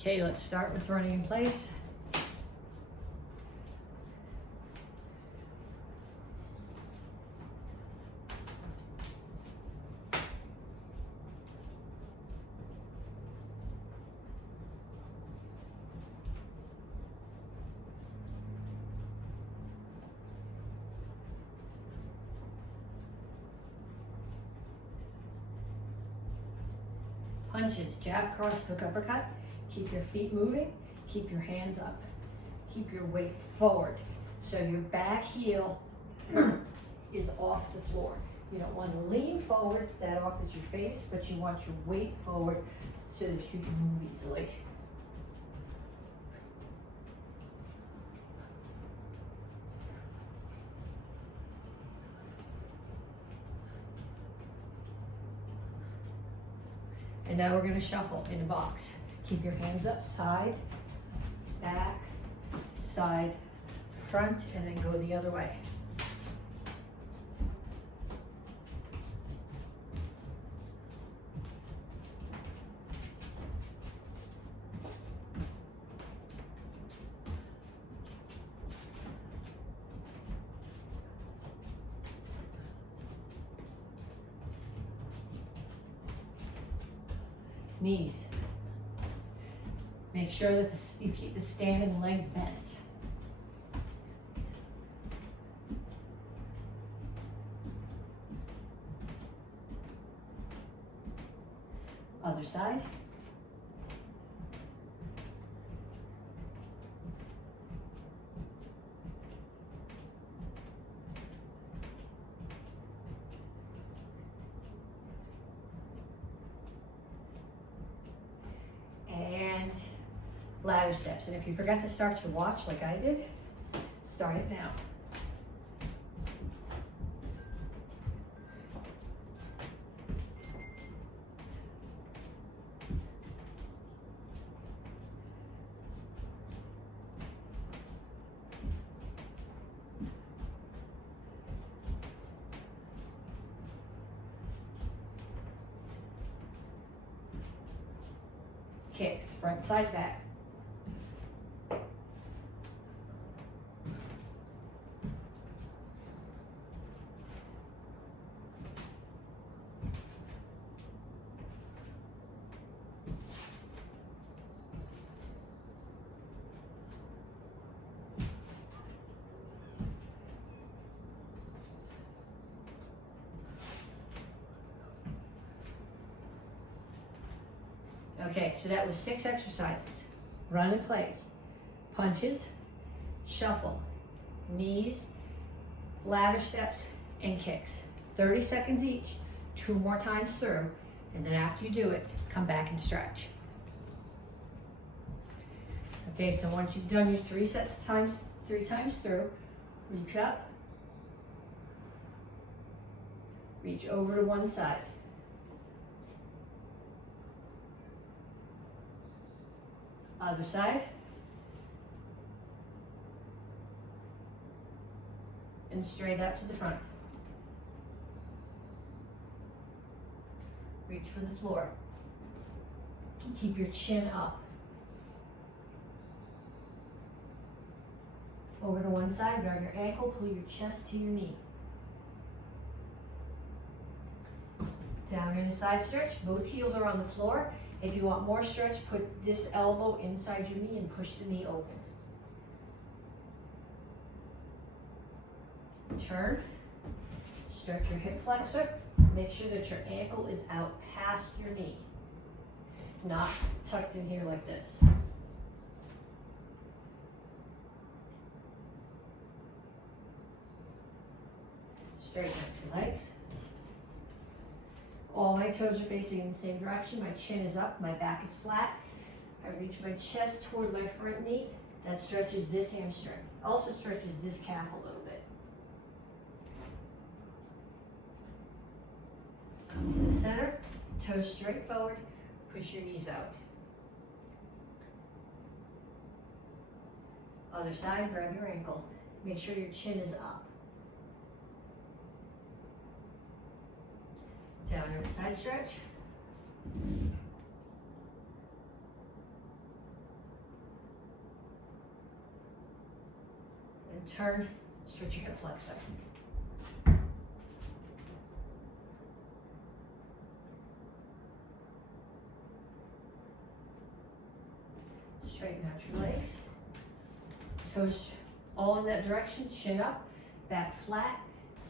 Okay, let's start with running in place. Punches, jab, cross, hook, uppercut. Keep your feet moving, keep your hands up. Keep your weight forward. So your back heel is off the floor. You don't want to lean forward, that offers your face, but you want your weight forward so that you can move easily. And now we're going to shuffle in a box. Keep your hands up, side, back, side, front, and then go the other way. Knees. Make sure that you keep the standing leg bent. Other side. And ladder steps. And if you forgot to start your watch like I did, start it now. Kicks, front, side, back. Okay, so that was 6 exercises. Run in place. Punches, shuffle, knees, ladder steps, and kicks. 30 seconds each, 2 more times through, and then after you do it, come back and stretch. Okay, so once you've done your 3 times through, reach up, reach over to one side. Other side. And straight up to the front. Reach for the floor. Keep your chin up. Over to one side, grab your ankle, pull your chest to your knee. Down in a side stretch, both heels are on the floor. If you want more stretch, put this elbow inside your knee and push the knee open. Turn, stretch your hip flexor. Make sure that your ankle is out past your knee, not tucked in here like this. Straighten out your legs. All my toes are facing in the same direction. My chin is up, my back is flat. I reach my chest toward my front knee. That stretches this hamstring. Also stretches this calf a little bit. Come to the center, toes straight forward, push your knees out. Other side, grab your ankle. Make sure your chin is up. Downward side stretch. And turn, stretch your hip flexor. Straighten out your legs. Toes all in that direction, chin up, back flat,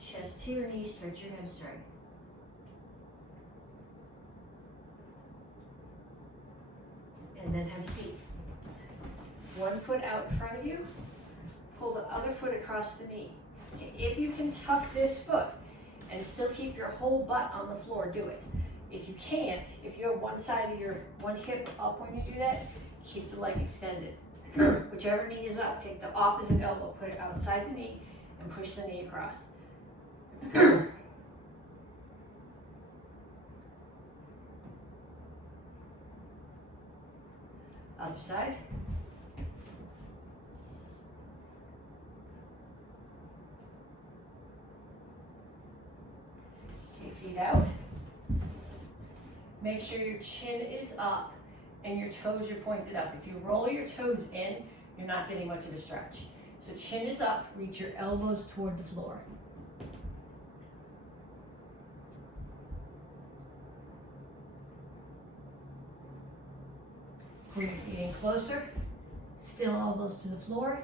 chest to your knees, stretch your hamstring. And then have a seat. One foot out in front of you, pull the other foot across the knee. If you can tuck this foot and still keep your whole butt on the floor, do it. If you can't, if you have one side of your one hip up when you do that, keep the leg extended. Whichever knee is up, take the opposite elbow, put it outside the knee, and push the knee across. Other side. Okay, feet out. Make sure your chin is up and your toes are pointed up. If you roll your toes in, you're not getting much of a stretch. So chin is up, reach your elbows toward the floor. Pull your feet in closer, still elbows to the floor.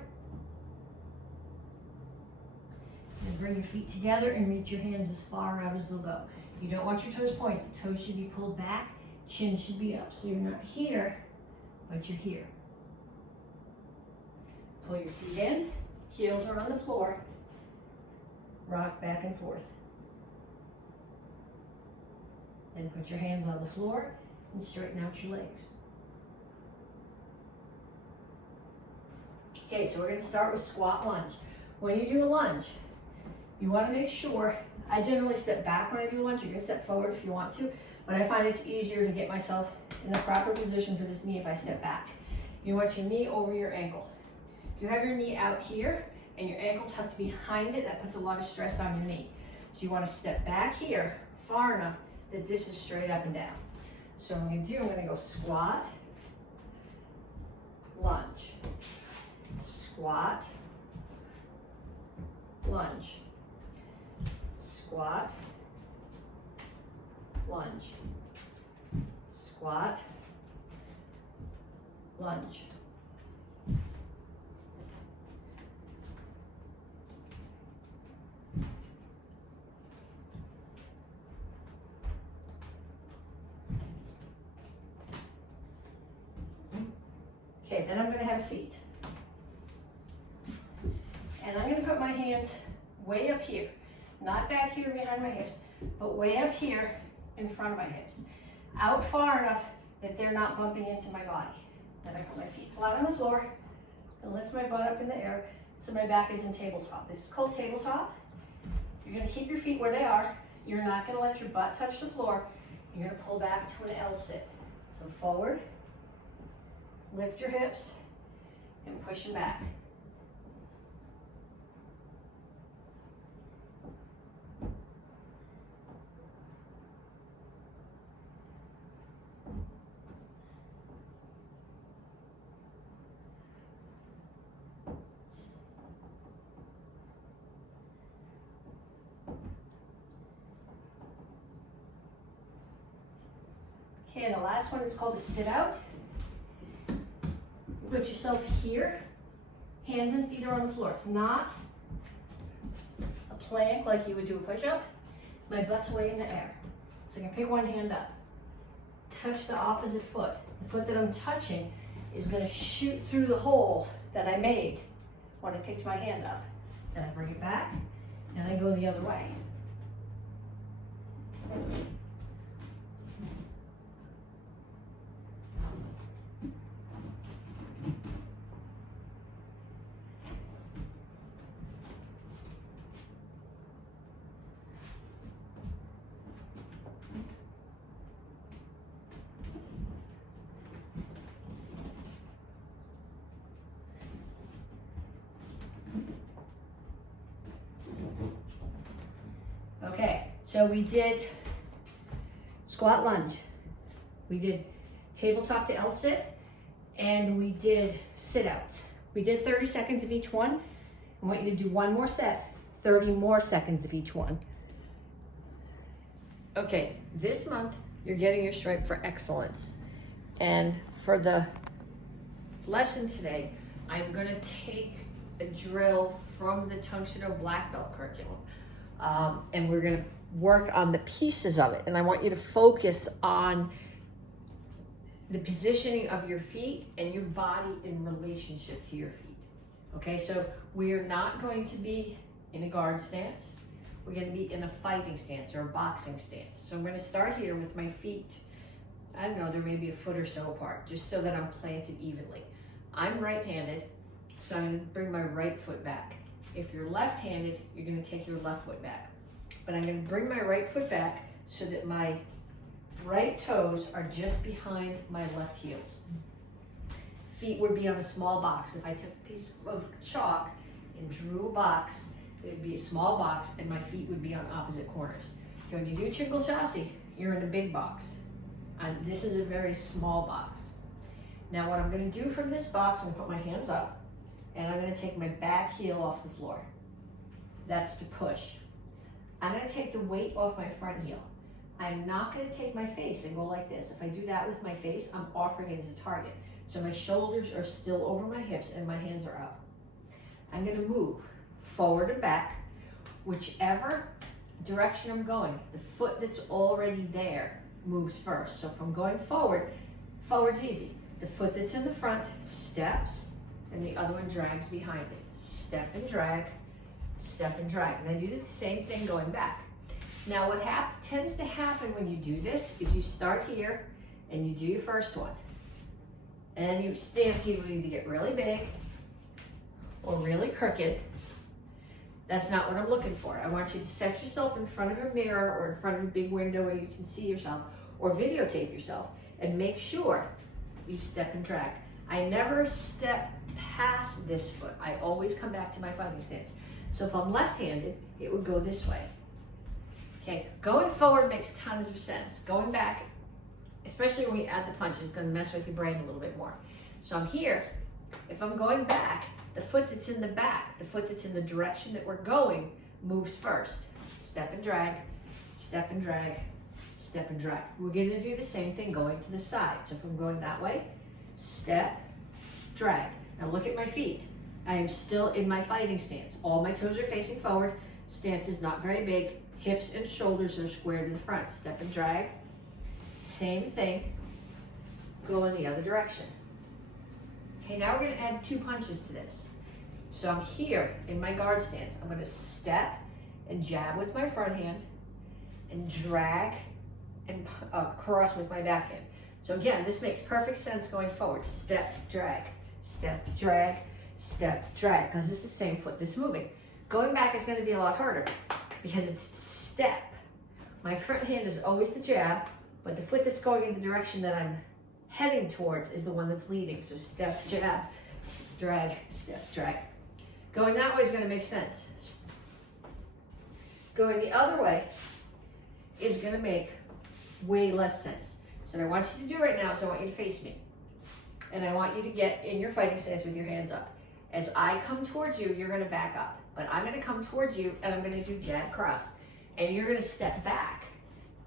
And bring your feet together and reach your hands as far out as they'll go. You don't want your toes pointed. Toes should be pulled back, chin should be up. So you're not here, but you're here. Pull your feet in, heels are on the floor. Rock back and forth. Then put your hands on the floor and straighten out your legs. Okay, so we're going to start with squat lunge. When you do a lunge, you want to make sure, I generally step back when I do a lunge. You can step forward if you want to, but I find it's easier to get myself in the proper position for this knee if I step back. You want your knee over your ankle. If you have your knee out here and your ankle tucked behind it, that puts a lot of stress on your knee. So you want to step back here far enough that this is straight up and down. So what I'm going to do, I'm going to go squat, lunge, squat, lunge, squat, lunge, squat, lunge. Okay, then I'm going to have a seat. And I'm going to put my hands way up here, not back here behind my hips, but way up here in front of my hips. Out far enough that they're not bumping into my body. Then I put my feet flat on the floor and lift my butt up in the air so my back is in tabletop. This is called tabletop. You're going to keep your feet where they are. You're not going to let your butt touch the floor. You're going to pull back to an L sit. So forward, lift your hips, and push them back. Okay, and the last one is called a sit out. Put yourself here, hands and feet are on the floor. It's not a plank like you would do a push-up. My butt's way in the air. So I can pick one hand up, touch the opposite foot. The foot that I'm touching is gonna shoot through the hole that I made when I picked my hand up. Then I bring it back, and I go the other way. Okay, so we did squat lunge, we did tabletop to L sit, and we did sit outs. We did 30 seconds of each one. I want you to do one more set, 30 more seconds of each one. Okay, this month you're getting your stripe for excellence. And for the lesson today, I'm gonna take a drill from the Tang Soo Do black belt curriculum. And we're gonna work on the pieces of it. And I want you to focus on the positioning of your feet and your body in relationship to your feet. Okay, so we're not going to be in a guard stance. We're gonna be in a fighting stance or a boxing stance. So I'm gonna start here with my feet, I don't know, there may be a foot or so apart, just so that I'm planted evenly. I'm right-handed, so I'm gonna bring my right foot back. If you're left-handed, you're gonna take your left foot back. But I'm gonna bring my right foot back so that my right toes are just behind my left heels. Feet would be on a small box. If I took a piece of chalk and drew a box, it would be a small box and my feet would be on opposite corners. When you do triple chassis, you're in a big box. And this is a very small box. Now what I'm gonna do from this box, I'm gonna put my hands up and I'm gonna take my back heel off the floor. That's to push. I'm gonna take the weight off my front heel. I'm not gonna take my face and go like this. If I do that with my face, I'm offering it as a target. So my shoulders are still over my hips and my hands are up. I'm gonna move forward and back, whichever direction I'm going. The foot that's already there moves first. So if I'm going forward, forward's easy. The foot that's in the front steps and the other one drags behind it. Step and drag, step and drag. And I do the same thing going back. Now what tends to happen when you do this is you start here and you do your first one. And then your stance either get really big or really crooked. That's not what I'm looking for. I want you to set yourself in front of a mirror or in front of a big window where you can see yourself, or videotape yourself and make sure you step and drag. I never step past this foot. I always come back to my fighting stance. So if I'm left-handed, it would go this way. Okay, going forward makes tons of sense. Going back, especially when we add the punch, is gonna mess with your brain a little bit more. So I'm here. If I'm going back, the foot that's in the back, the foot that's in the direction that we're going, moves first. Step and drag, step and drag, step and drag. We're gonna do the same thing going to the side. So if I'm going that way, step, drag. Now look at my feet. I am still in my fighting stance. All my toes are facing forward. Stance is not very big. Hips and shoulders are squared to the front. Step and drag. Same thing. Go in the other direction. Okay, now we're gonna add 2 punches to this. So I'm here in my guard stance. I'm gonna step and jab with my front hand and drag and cross with my back hand. So again, this makes perfect sense going forward. Step, drag, step, drag, step, drag, because it's the same foot that's moving. Going back is gonna be a lot harder because it's step. My front hand is always the jab, but the foot that's going in the direction that I'm heading towards is the one that's leading. So step, jab, drag, step, drag. Going that way is gonna make sense. Going the other way is gonna make way less sense. So what I want you to do right now is I want you to face me. And I want you to get in your fighting stance with your hands up. As I come towards you, you're gonna back up. But I'm gonna come towards you and I'm gonna do jab cross. And you're gonna step back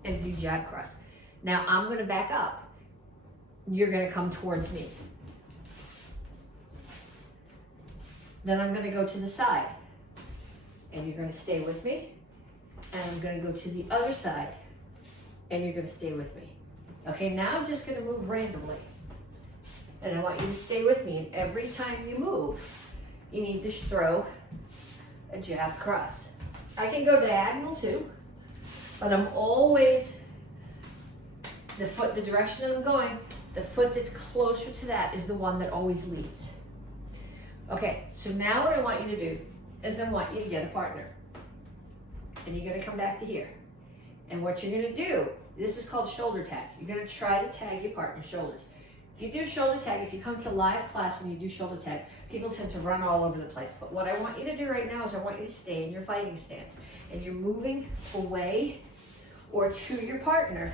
and do jab cross. Now I'm gonna back up. You're gonna come towards me. Then I'm gonna go to the side. And you're gonna stay with me. And I'm gonna go to the other side. And you're gonna stay with me. Okay, now I'm just gonna move randomly. And I want you to stay with me. And every time you move, you need to throw a jab cross. I can go diagonal too, but I'm always, the direction that I'm going, the foot that's closer to that is the one that always leads. Okay, so now what I want you to do is I want you to get a partner. And you're gonna come back to here. And what you're gonna do, this is called shoulder tag. You're gonna try to tag your partner's shoulders. If you do shoulder tag, if you come to live class and you do shoulder tag, people tend to run all over the place. But what I want you to do right now is I want you to stay in your fighting stance. And you're moving away or to your partner.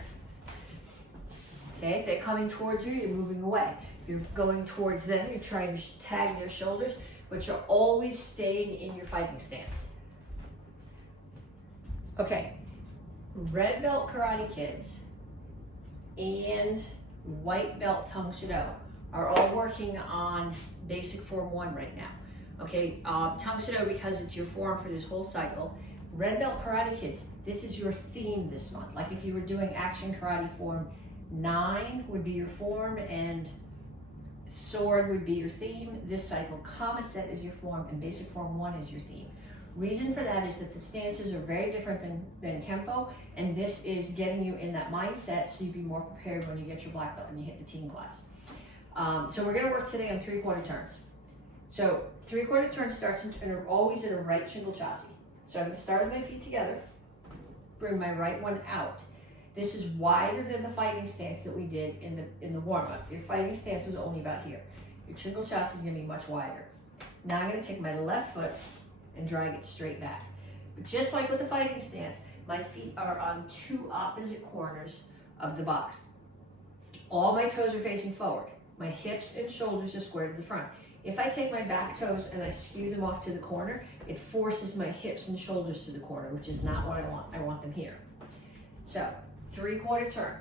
Okay, if they're coming towards you, you're moving away. If you're going towards them, you're trying to tag their shoulders. but you're always staying in your fighting stance. Okay, red belt karate kids and white belt Tang Soo Do are all working on basic form 1 right now. Okay, Tang Soo Do, because it's your form for this whole cycle. Red belt karate kids, this is your theme this month. Like if you were doing action karate form 9 would be your form, and sword would be your theme. This cycle, kama set is your form, and basic form 1 is your theme. Reason for that is that the stances are very different than Kempo, and this is getting you in that mindset so you be more prepared when you get your black belt and you hit the team class. So we're gonna work today on 3/4 turns. So 3/4 turn starts always in a right shingle chassis. So I'm gonna start with my feet together, bring my right one out. This is wider than the fighting stance that we did in the warm-up. Your fighting stance was only about here. Your shingle chassis is gonna be much wider. Now I'm gonna take my left foot and drag it straight back. But just like with the fighting stance, my feet are on 2 opposite corners of the box. All my toes are facing forward. My hips and shoulders are square to the front. If I take my back toes and I skew them off to the corner, it forces my hips and shoulders to the corner, which is not what I want. I want them here. So 3/4 turn.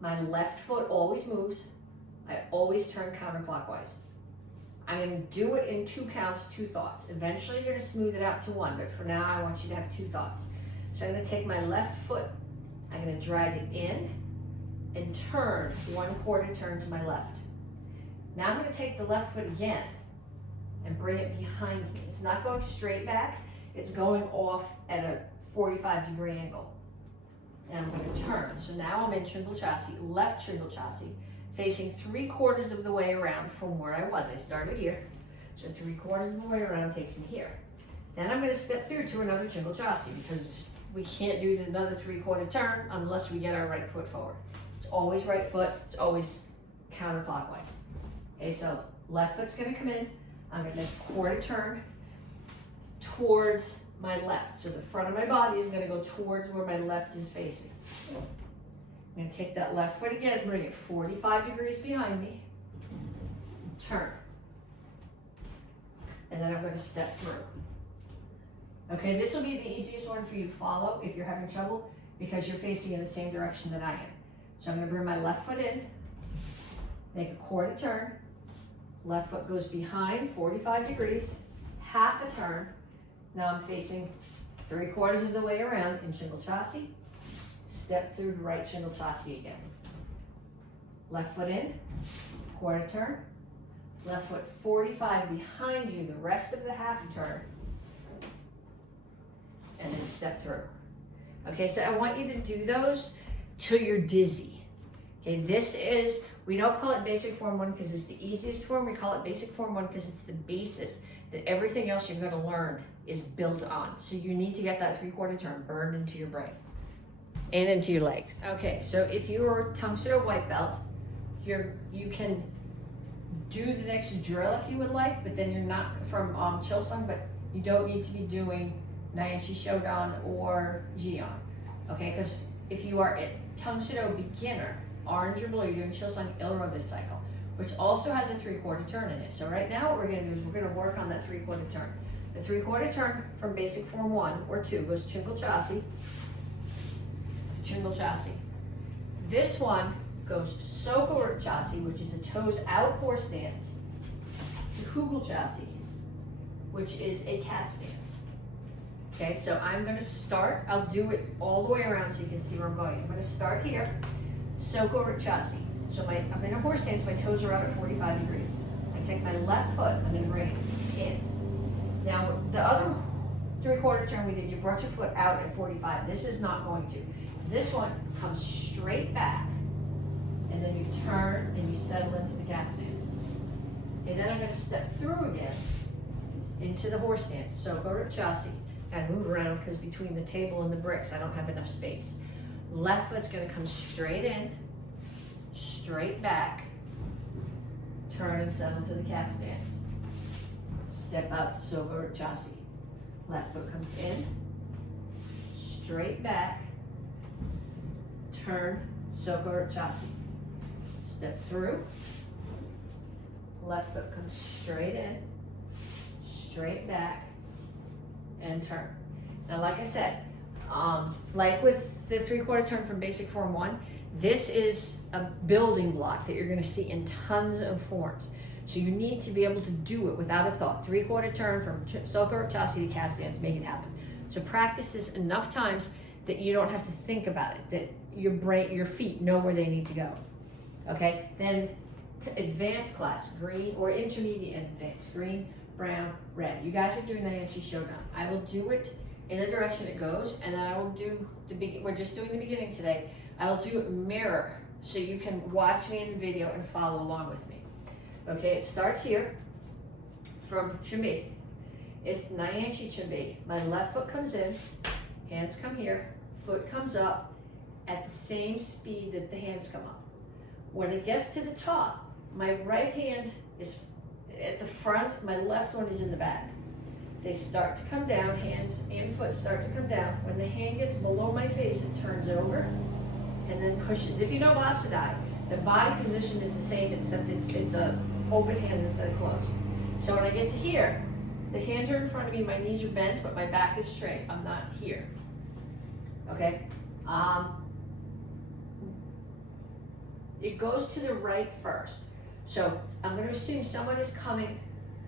My left foot always moves. I always turn counterclockwise. I'm going to do it in 2 counts, 2 thoughts. Eventually you're going to smooth it out to 1, but for now I want you to have 2 thoughts. So I'm going to take my left foot, I'm going to drag it in and turn 1/4 turn to my left. Now I'm going to take the left foot again and bring it behind me. It's not going straight back, it's going off at a 45-degree angle. And I'm going to turn. So now I'm in shingle chassis, left shingle chassis, facing 3/4 of the way around from where I was. I started here, so 3/4 of the way around takes me here. Then I'm going to step through to another shingle chassis because we can't do another 3/4 turn unless we get our right foot forward. It's always right foot, it's always counterclockwise. Okay, so left foot's going to come in. I'm going to 1/4 turn towards my left. So the front of my body is going to go towards where my left is facing. I'm going to take that left foot again, bring it 45 degrees behind me, turn. And then I'm going to step through. Okay, this will be the easiest one for you to follow if you're having trouble because you're facing in the same direction that I am. So I'm going to bring my left foot in, make a 1/4 turn. Left foot goes behind 45 degrees, half a turn. Now I'm facing 3/4 of the way around in shingle chassis. Step through the right shingle chassis again. Left foot in, 1/4 turn. Left foot 45 behind you, the rest of the half turn. And then step through. Okay, so I want you to do those till you're dizzy. Okay, this is, we don't call it basic form 1 because it's the easiest form. We call it basic form 1 because it's the basis that everything else you're going to learn is built on. So you need to get that 3/4 turn burned into your brain and into your legs. Okay, so if you are Tang Soo Do white belt, you can do the next drill if you would like, but then you're not from Chilsung, but you don't need to be doing Nyanchi Shodan or Jian. Okay, because if you are a Tang Soo Do beginner, orange or blue, you're doing Chilsung Ilro this cycle, which also has a 3/4 turn in it. So right now what we're going to do is we're going to work on that 3/4 turn. The 3/4 turn from basic form 1 or 2 goes shingle chassis to shingle chassis. This one goes Soko chassis, which is a toes out horse stance, to Hugel chassis, which is a cat stance. Okay, so I'm going to start, I'll do it all the way around so you can see where I'm going. I'm going to start here, Soko chassis. So I'm in a horse stance, my toes are out at 45 degrees. I take my left foot, I'm going to bring it in. Now, the other 3/4 turn we did, you brought your foot out at 45. This is not going to. This one comes straight back, and then you turn and you settle into the cat stance. And then I'm going to step through again into the horse stance. Soko chassis. And move around because between the table and the bricks, I don't have enough space. Left foot's going to come straight in, straight back, turn and settle to the cat stance. Step out to Soko chassis. Left foot comes in, straight back, turn, Soko chassis. Step through, left foot comes straight in, straight back, and turn. Now, like I said, like with the 3/4 turn from basic form 1, this is a building block that you're going to see in tons of forms. So you need to be able to do it without a thought. 3/4 turn from Soka Chasi to cat stance, make it happen. So practice this enough times that you don't have to think about it, that your feet know where they need to go. Okay, then to advanced class, green or intermediate and advanced, green, brown, red. You guys are doing the Naichi Shodan. I will do it in the direction it goes, and then I will do we're just doing the beginning today. I will do it mirror, so you can watch me in the video and follow along with me. Okay, it starts here from Chumbi. It's Naichi Chumbi. My left foot comes in, hands come here, foot comes up at the same speed that the hands come up. When it gets to the top, my right hand is at the front, my left one is in the back. They start to come down, hands and foot start to come down. When the hand gets below my face, it turns over and then pushes. If you know Vasadai, the body position is the same, except it's a open hands instead of closed. So when I get to here, the hands are in front of me, my knees are bent, but my back is straight. I'm not here. Okay? It goes to the right first. So I'm going to assume someone is coming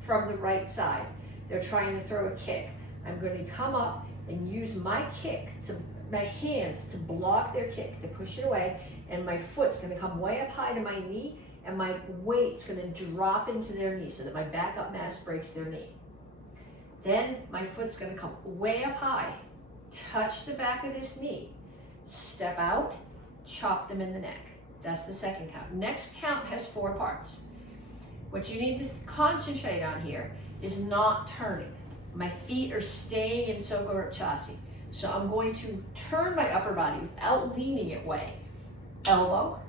from the right side. They're trying to throw a kick. I'm going to come up and use my hands to block their kick, to push it away, and my foot's going to come way up high to my knee, and my weight's going to drop into their knee so that my back up mass breaks their knee. Then my foot's going to come way up high, touch the back of this knee, step out, chop them in the neck. That's the second count. Next count has 4 parts. What you need to concentrate on here is not turning. My feet are staying in Soka Chasi. So I'm going to turn my upper body without leaning it way. Elbow,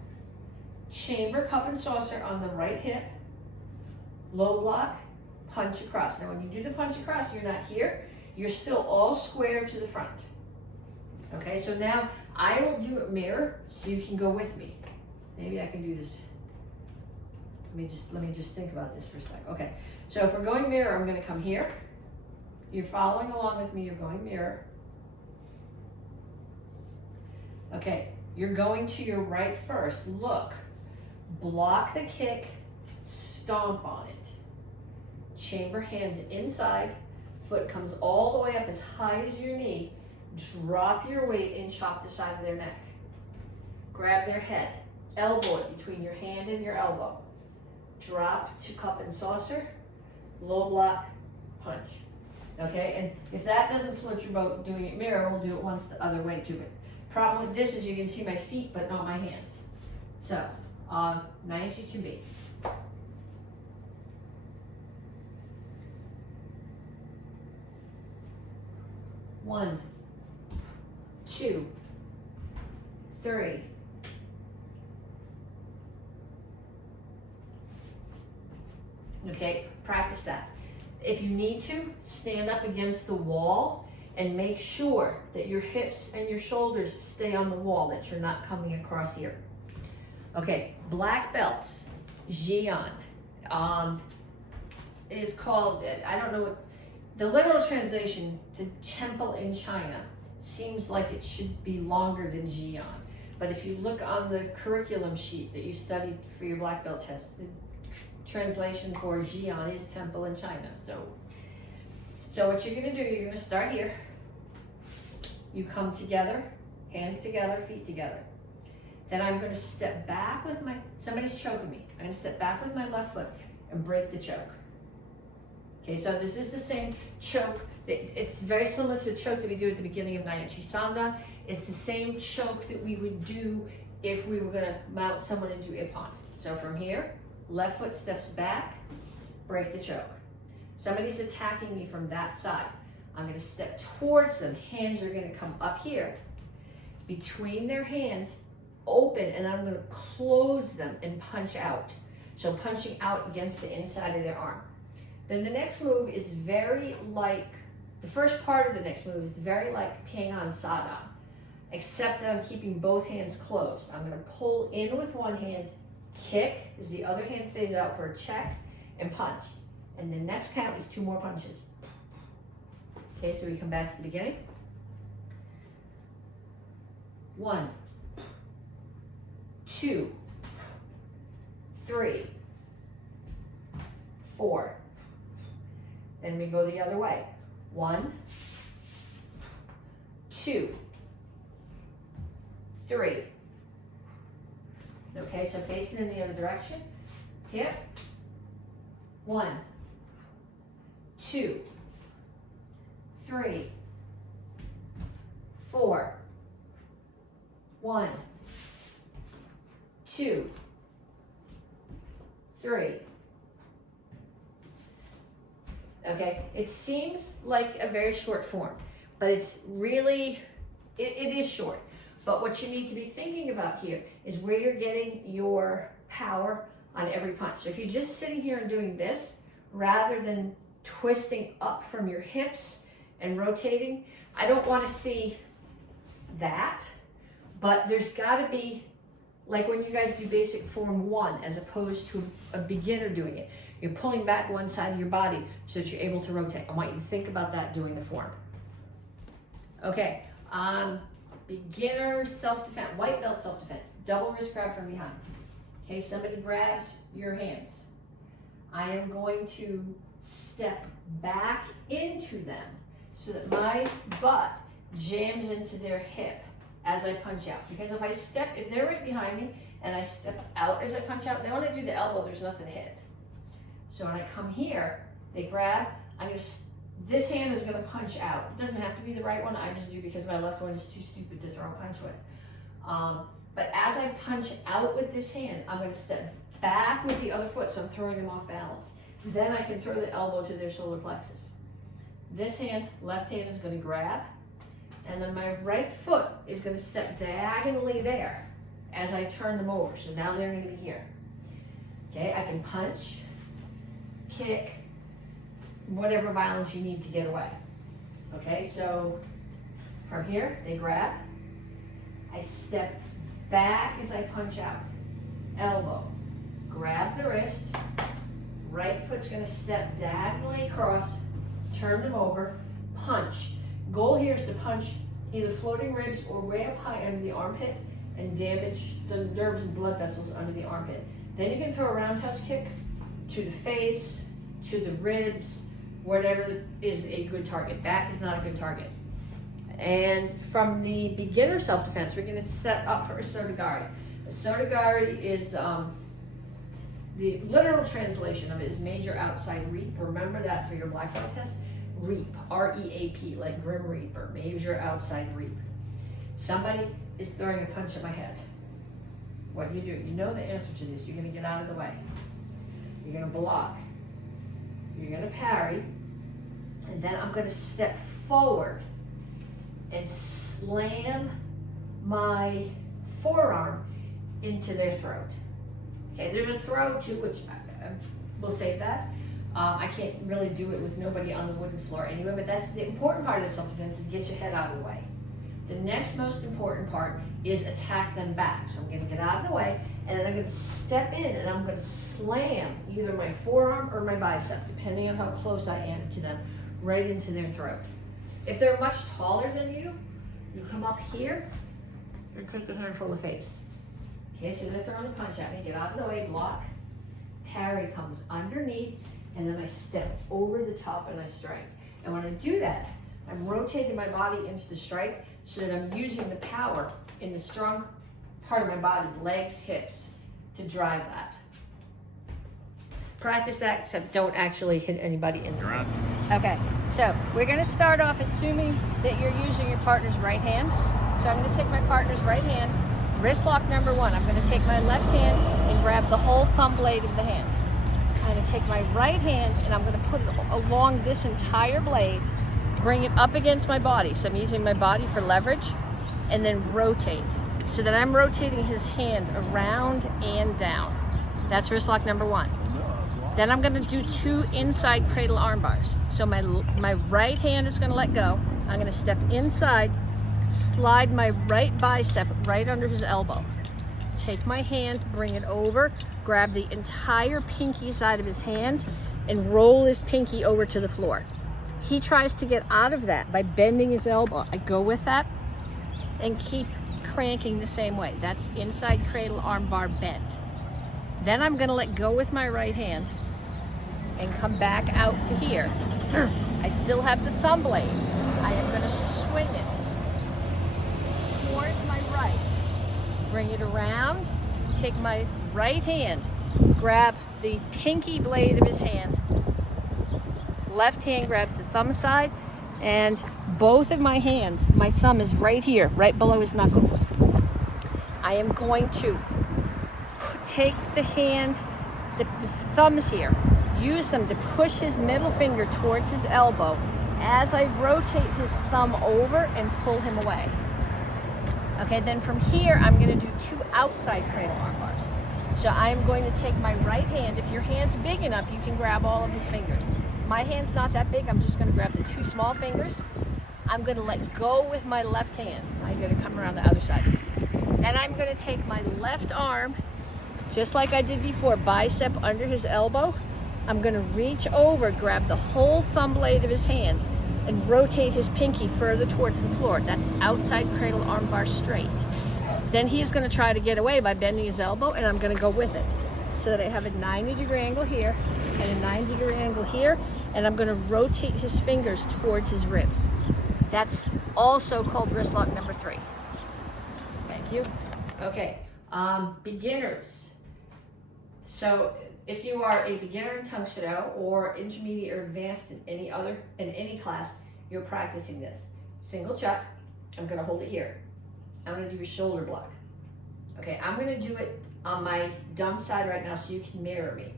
chamber, cup and saucer on the right hip, low block, punch across. Now when you do the punch across, you're not here. You're still all square to the front. Okay, so now I will do it mirror so you can go with me. Maybe I can do this. Let me just think about this for a second. Okay, so if we're going mirror, I'm going to come here. You're following along with me. You're going mirror. Okay, you're going to your right first. Look, block the kick, stomp on it. Chamber hands inside. Foot comes all the way up as high as your knee. Drop your weight and chop the side of their neck. Grab their head. Elbow it between your hand and your elbow. Drop to cup and saucer, low block, punch. Okay, and if that doesn't float your boat doing it mirror, we'll do it once the other way to it. Problem with this is you can see my feet, but not my hands. So, Naichi Chumbi. One, 2, 3. Okay, practice that. If you need to, stand up against the wall and make sure that your hips and your shoulders stay on the wall, that you're not coming across here. Okay, black belts, Jian, is called, I don't know what, the literal translation to temple in China seems like it should be longer than Jian. But if you look on the curriculum sheet that you studied for your black belt test, the translation for Jian is temple in China. So what you're going to do, you're going to start here. You come together, hands together, feet together. Then I'm going to step back with somebody's choking me. I'm going to step back with my left foot and break the choke. Okay, so this is the same choke. It's very similar to the choke that we do at the beginning of Naichi Sandan. It's the same choke that we would do if we were going to mount someone into Ippon. So from here, left foot steps back, break the choke. Somebody's attacking me from that side. I'm going to step towards them. Hands are going to come up here. Between their hands, open, and I'm going to close them and punch out. So punching out against the inside of their arm. Then the next move is very like, the first part of the next move is very like Pyongan Sada, except that I'm keeping both hands closed. I'm going to pull in with one hand, kick as the other hand stays out for a check, and punch. And the next count is 2 more punches. Okay, so we come back to the beginning. 1, 2, 3, 4. Then we go the other way. 1, 2, 3. Okay, so facing in the other direction. Hip. 1, 2, 3, 4. 1, 2, 3. Okay, it seems like a very short form, but it's really, it is short. But what you need to be thinking about here is where you're getting your power on every punch. So if you're just sitting here and doing this, rather than twisting up from your hips and rotating, I don't want to see that, but there's got to be, like when you guys do basic form 1 as opposed to a beginner doing it, you're pulling back one side of your body so that you're able to rotate. I want you to think about that doing the form. Okay, beginner self-defense, white belt self-defense, double wrist grab from behind. Okay, somebody grabs your hands. I am going to step back into them so that my butt jams into their hip as I punch out. Because if they're right behind me and I step out as I punch out, then when I do the elbow, there's nothing to hit. So when I come here, they grab, this hand is gonna punch out. It doesn't have to be the right one, I just do because my left one is too stupid to throw a punch with. But as I punch out with this hand, I'm gonna step back with the other foot, so I'm throwing them off balance. Then I can throw the elbow to their solar plexus. This hand, left hand, is gonna grab, and then my right foot is gonna step diagonally there as I turn them over. So now they're gonna be here. Okay, I can punch, kick, whatever violence you need to get away. Okay, so from here, they grab. I step back as I punch out. Elbow, grab the wrist. Right foot's gonna step diagonally across, turn them over, punch. Goal here is to punch either floating ribs or way up high under the armpit and damage the nerves and blood vessels under the armpit. Then you can throw a roundhouse kick to the face, to the ribs, whatever is a good target. Back is not a good target. And from the beginner self-defense, we're gonna set up for a sotogari. A sotogari is, the literal translation of it is major outside reap. Remember that for your Wi-Fi test. Reap, R-E-A-P, like Grim Reaper, major outside reap. Somebody is throwing a punch at my head. What do? You know the answer to this. You're gonna get out of the way. You're gonna block. You're gonna parry. And then I'm gonna step forward and slam my forearm into their throat. Okay, there's a throw too, which we'll save that. I can't really do it with nobody on the wooden floor anyway, but that's the important part of self-defense, is get your head out of the way. The next most important part is attack them back. So I'm gonna get out of the way, and then I'm gonna step in and I'm gonna slam either my forearm or my bicep, depending on how close I am to them, right into their throat. If they're much taller than you, you come up here, you're gonna take a handful of face. Okay, so they're throwing the punch at me, get out of the way, block, parry comes underneath, and then I step over the top and I strike. And when I do that, I'm rotating my body into the strike so that I'm using the power in the strong part of my body, legs, hips, to drive that. Practice that, except don't actually hit anybody in the face. Okay, so we're gonna start off assuming that you're using your partner's right hand. So I'm gonna take my partner's right hand, wrist lock number 1. I'm gonna take my left hand and grab the whole thumb blade of the hand. I'm gonna take my right hand and I'm gonna put it along this entire blade, bring it up against my body. So I'm using my body for leverage, and then rotate. So that I'm rotating his hand around and down. That's wrist lock number 1. Then I'm gonna do 2 inside cradle arm bars. So my right hand is gonna let go. I'm gonna step inside, slide my right bicep right under his elbow. Take my hand, bring it over, grab the entire pinky side of his hand, and roll his pinky over to the floor. He tries to get out of that by bending his elbow. I go with that and keep cranking the same way. That's inside cradle armbar bent. Then I'm gonna let go with my right hand and come back out to here. I still have the thumb blade. I am gonna swing it towards my right. Bring it around, take my right hand, grab the pinky blade of his hand. Left hand grabs the thumb side, and both of my hands, my thumb is right here, right below his knuckles. I am going to take the hand, the thumbs here, use them to push his middle finger towards his elbow as I rotate his thumb over and pull him away. Okay, then from here, I'm gonna do 2 outside cradle arm bars. So I'm going to take my right hand. If your hand's big enough, you can grab all of his fingers. My hand's not that big. I'm just gonna grab the 2 small fingers. I'm gonna let go with my left hand. I'm gonna come around the other side. Then I'm gonna take my left arm, just like I did before, bicep under his elbow. I'm gonna reach over, grab the whole thumb blade of his hand, and rotate his pinky further towards the floor. That's outside cradle arm bar straight. Then he's gonna try to get away by bending his elbow, and I'm gonna go with it. So that I have a 90-degree angle here, and a 90-degree angle here, and I'm gonna rotate his fingers towards his ribs. That's also called wrist lock number 3. Thank you. Okay, beginners. So if you are a beginner in Tang Soo Do or intermediate or advanced in any class, you're practicing this. Single chuck, I'm gonna hold it here. I'm gonna do a shoulder block. Okay, I'm gonna do it on my dumb side right now so you can mirror me.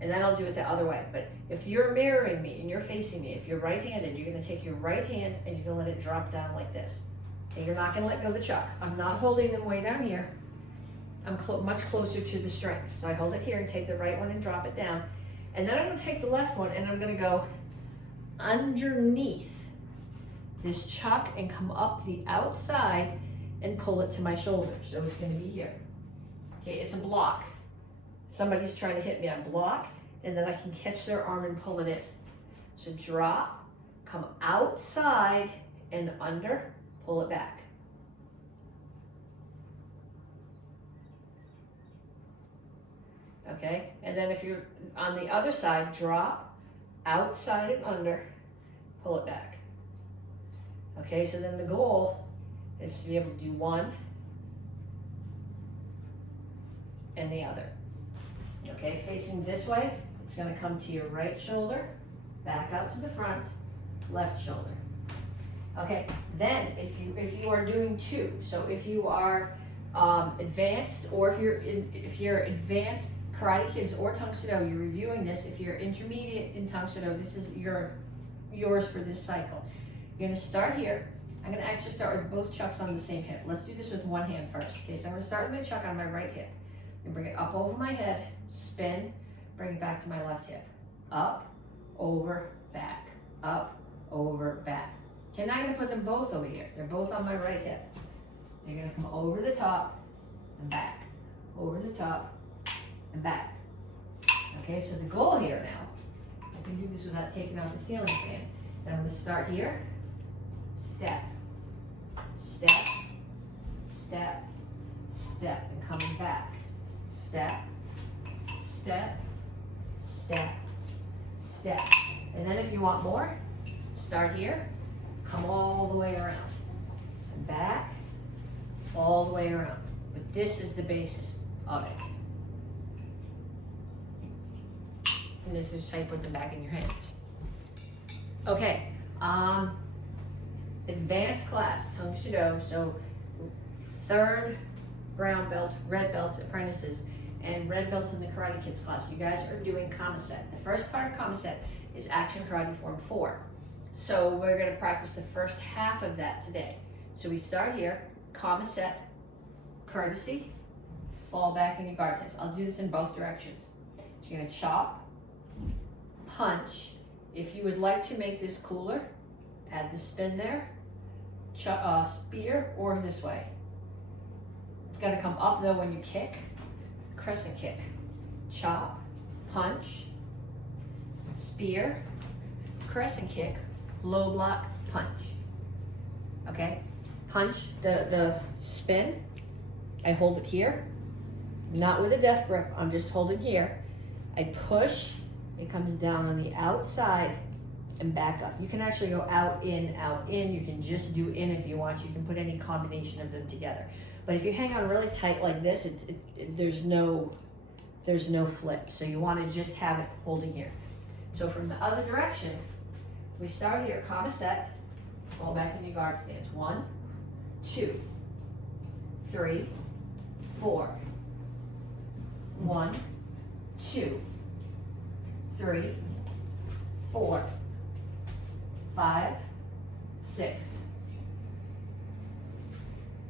And then I'll do it the other way. But if you're mirroring me and you're facing me, if you're right-handed, you're gonna take your right hand and you're gonna let it drop down like this. And you're not gonna let go of the chuck. I'm not holding them way down here. I'm much closer to the strength. So I hold it here and take the right one and drop it down. And then I'm gonna take the left one and I'm gonna go underneath this chuck and come up the outside and pull it to my shoulder. So it's gonna be here. Okay, it's a block. Somebody's trying to hit me on block, and then I can catch their arm and pull it in. So drop, come outside and under, pull it back. Okay, and then if you're on the other side, drop, outside and under, pull it back. Okay, so then the goal is to be able to do one and the other. Okay, facing this way, it's gonna come to your right shoulder, back out to the front, left shoulder. Okay, then if you are doing 2, so if you are advanced, or if you're advanced Karate Kids or Tang Soo Do, you're reviewing this. If you're intermediate in Tang Soo Do, this is yours for this cycle. You're gonna start here. I'm gonna actually start with both chucks on the same hip. Let's do this with one hand first. Okay, so I'm gonna start with my chuck on my right hip. And bring it up over my head, spin, bring it back to my left hip. Up, over, back, up, over, back. Okay, now I'm gonna put them both over here. They're both on my right hip. You're gonna come over the top and back, over the top and back. Okay, so the goal here now, I can do this without taking out the ceiling fan. So I'm gonna start here, step, step, step, step, and coming back. Step, step, step, step. And then if you want more, start here, come all the way around, and back, all the way around. But this is the basis of it. And this is how you put them back in your hands. Okay, advanced class, Tang Soo Do, so 3rd brown belt, red belts, apprentices, and red belts in the Karate Kids class. You guys are doing Kamaset. The first part of Kamaset is Action Karate Form 4. So we're gonna practice the first half of that today. So we start here, Kamaset, courtesy, fall back in your guard sets. I'll do this in both directions. So you're gonna chop, punch. If you would like to make this cooler, add the spin there, spear, or this way. It's gonna come up though when you kick. Crescent kick, chop, punch, spear, crescent kick, low block, punch. Okay, punch, the spin, I hold it here, not with a death grip, I'm just holding here. I push, it comes down on the outside and back up. You can actually go out, in, you can just do in if you want, you can put any combination of them together. But if you hang on really tight like this, there's no flip, so you want to just have it holding here. So from the other direction, we start here, comma set, fall back into guard stance. 1, 2, 3, 4. 1, 2, 3, 4, 5, 6.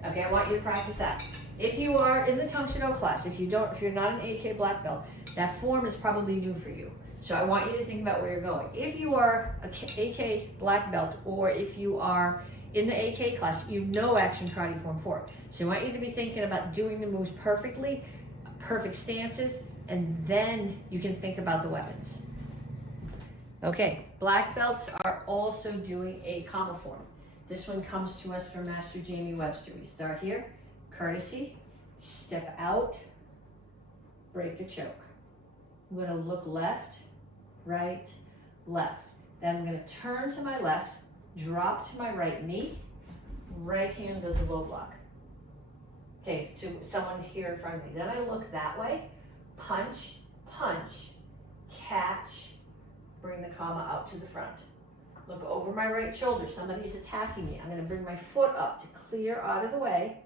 Okay, I want you to practice that. If you are in the Tang Soo Do class, if you're not an AK black belt, that form is probably new for you. So I want you to think about where you're going. If you are a AK black belt, or if you are in the AK class, you know Action Karate Form 4. So I want you to be thinking about doing the moves perfectly, perfect stances, and then you can think about the weapons. Okay, black belts are also doing a comma form. This one comes to us from Master Jamie Webster. We start here, courtesy, step out, break a choke. I'm gonna look left, right, left. Then I'm gonna turn to my left, drop to my right knee, right hand does a low block. Okay, to someone here in front of me. Then I look that way, punch, punch, catch, bring the comma out to the front. Look over my right shoulder, somebody's attacking me. I'm gonna bring my foot up to clear out of the way,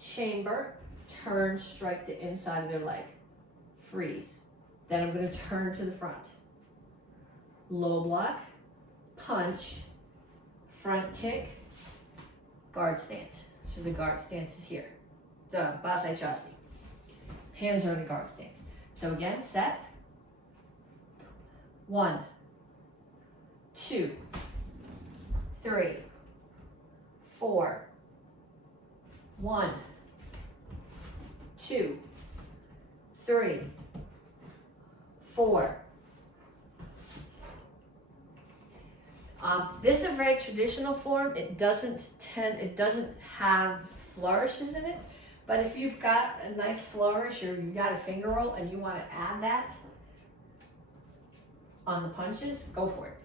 chamber, turn, strike the inside of their leg, freeze. Then I'm gonna turn to the front. Low block, punch, front kick, guard stance. So the guard stance is here. Basai chassi. Hands are in the guard stance. So again, set. 1, 2, 3, 4. 1, 2, 3, 4. This is a very traditional form. It doesn't have flourishes in it, but if you've got a nice flourish or you've got a finger roll and you want to add that on the punches, go for it.